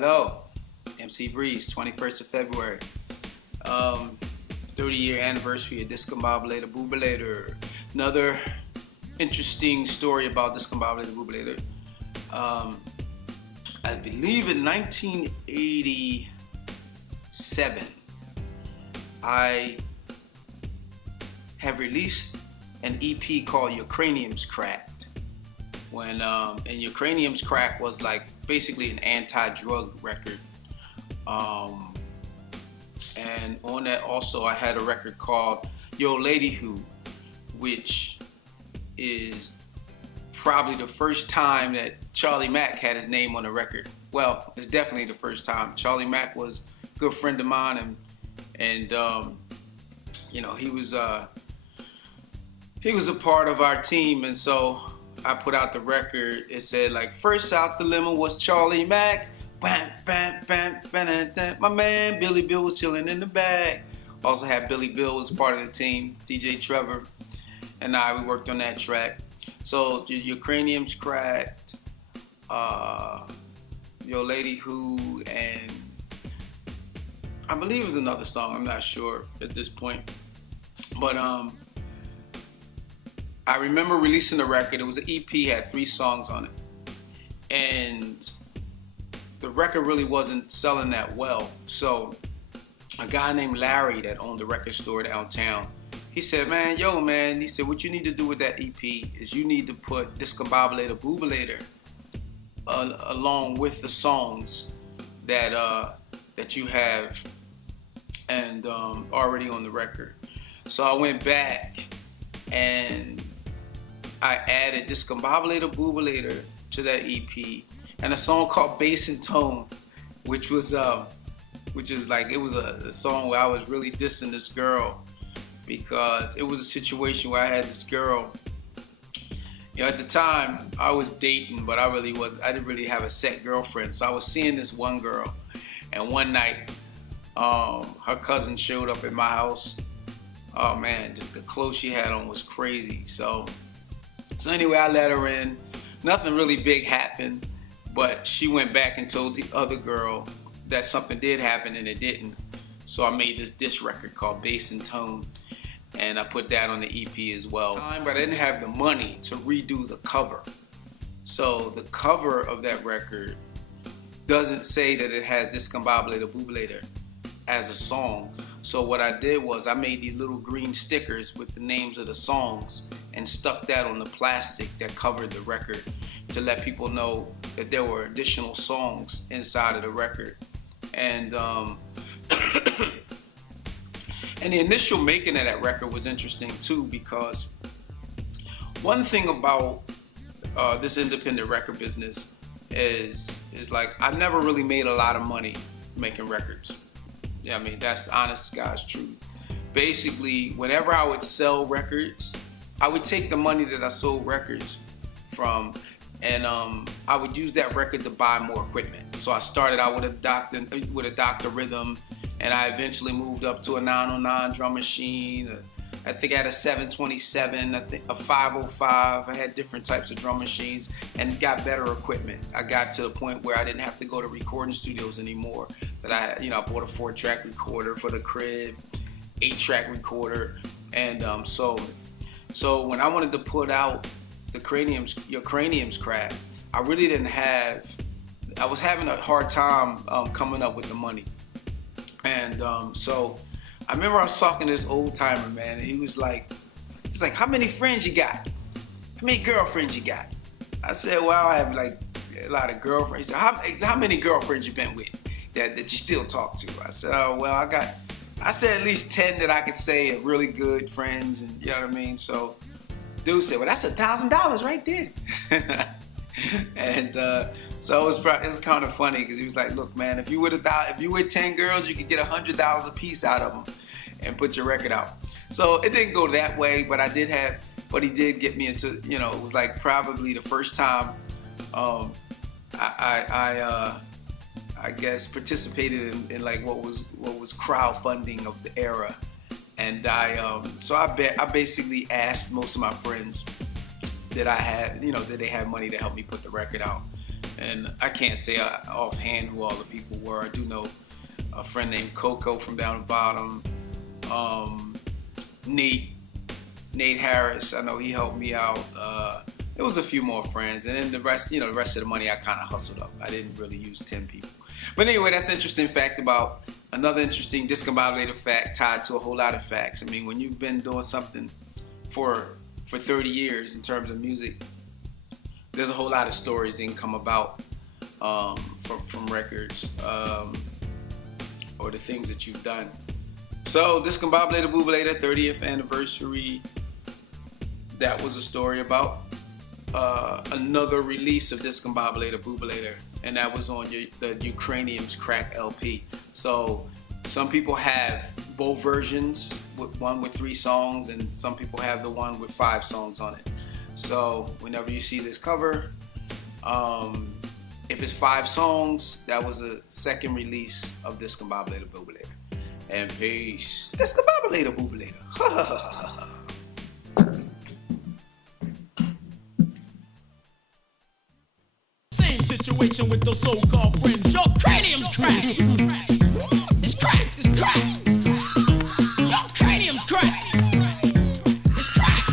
Hello, MC Breeze, 21st of February. 30-year anniversary of Discombobulatorbubalator. Another interesting story about Discombobulatorbubalator. I believe in 1987, I have released an EP called Your Cranimus Cracked. And Your Cranimus Cracked was like basically an anti-drug record. And on that also I had a record called Yo Lady Who, which is probably the first time that Charlie Mack had his name on the record. Well, it's definitely the first time. Charlie Mack was a good friend of mine, and you know, he was a part of our team, and so I put out the record. It said like, first out the limo was Charlie Mack. Bam, bam, bam, bam, bam. My man Billy Bill was chilling in the bag. Also had Billy Bill was part of the team. DJ Trevor and we worked on that track. So Your Cranimus Cracked, Yo Lady Who, and I believe it was another song. I'm not sure at this point, but I remember releasing the record. It was an EP, had 3 songs on it, and the record really wasn't selling that well. So a guy named Larry that owned the record store downtown, he said, man, he said, what you need to do with that EP is you need to put Discombobulatorbubalator along with the songs that that you have and already on the record. So I went back and I added Discombobulatorbubalator to that EP, and a song called Bass and Tone, which is like, it was a song where I was really dissing this girl, because it was a situation where I had this girl, you know, at the time I was dating, but I didn't really have a set girlfriend. So I was seeing this one girl, and one night her cousin showed up at my house. Oh man, just the clothes she had on was crazy. So anyway, I let her in. Nothing really big happened, but she went back and told the other girl that something did happen, and it didn't. So I made this diss record called Bass and Tone, and I put that on the EP as well. But I didn't have the money to redo the cover. So the cover of that record doesn't say that it has Discombobulatorbubalator as a song. So what I did was I made these little green stickers with the names of the songs and stuck that on the plastic that covered the record to let people know that there were additional songs inside of the record. And and the initial making of that record was interesting too, because one thing about this independent record business is like, I never really made a lot of money making records. Yeah, I mean, that's the honest God's truth. Basically, whenever I would sell records, I would take the money that I sold records from, and I would use that record to buy more equipment. So I started out with a Dr. Rhythm, and I eventually moved up to a 909 drum machine. I think I had a 727, I think a 505. I had different types of drum machines and got better equipment. I got to the point where I didn't have to go to recording studios anymore. That I bought a 4-track recorder for the crib, 8-track recorder, and so when I wanted to put out Your Cranimus Cracked, I really didn't have. I was having a hard time coming up with the money, and so I remember I was talking to this old timer, man, and he's like, how many friends you got? How many girlfriends you got? I said, well, I have like a lot of girlfriends. He said, how many girlfriends you been with that you still talk to? I said, oh, well, I said at least 10 that I could say are really good friends, and you know what I mean? So dude said, well, that's $1,000 right there. And so it was kind of funny, because he was like, look, man, if you with 10 girls, you could get $100 a piece out of them and put your record out. So it didn't go that way, but he did get me into, it was like probably the first time I guess participated in like what was crowdfunding of the era. And I basically asked most of my friends that I had, that they had money to help me put the record out. And I can't say offhand who all the people were. I do know a friend named Coco from down the bottom. Nate Harris, I know he helped me out. There was a few more friends, and then the rest of the money I kind of hustled up. I didn't really use 10 people. But anyway, that's an interesting fact about another interesting discombobulator fact tied to a whole lot of facts. I mean, when you've been doing something for 30 years in terms of music, there's a whole lot of stories that can come about from records or the things that you've done. So, Discombobulator 30th anniversary, that was a story about another release of Discombobulator, and that was on the Your Cranimus crack LP. So some people have both versions, one with 3 songs, and some people have the one with 5 songs on it. So whenever you see this cover, if it's 5 songs, that was a second release of Discombobulator. And peace. Discombobulator. Situation with those so-called friends. Your cranium's cracked. It's cracked. It's cracked. Your cranium's cracked. It's cracked.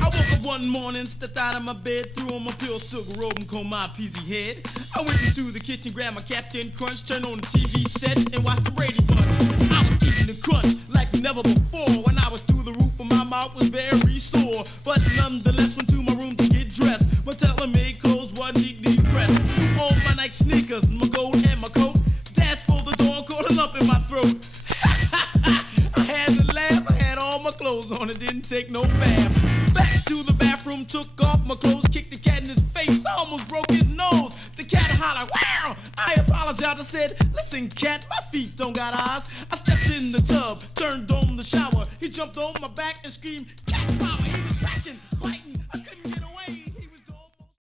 I woke up one morning, stepped out of my bed, threw on my pure silk robe and combed my peasy head. I went into the kitchen, grabbed my Captain Crunch, turned on the TV set and watched the Brady Bunch. I was eating the crunch like never before. When I was through the roof and my mouth was very sore, but nonetheless went to my room to get dressed. My tailor-made clothes were neatly pressed. All my Nike sneakers, my gold and my coat. Dashed for the door, caught a lump in my throat. I had to laugh, I had all my clothes on, it didn't take no bath. Back to the bathroom, took off my clothes, kicked the cat in his face, I almost broke his nose. The cat hollered, wow! I apologized, I said, listen cat, my feet don't got eyes. I stepped in the tub, turned on the shower. He jumped on my back and screamed, cat power! He was scratching, biting.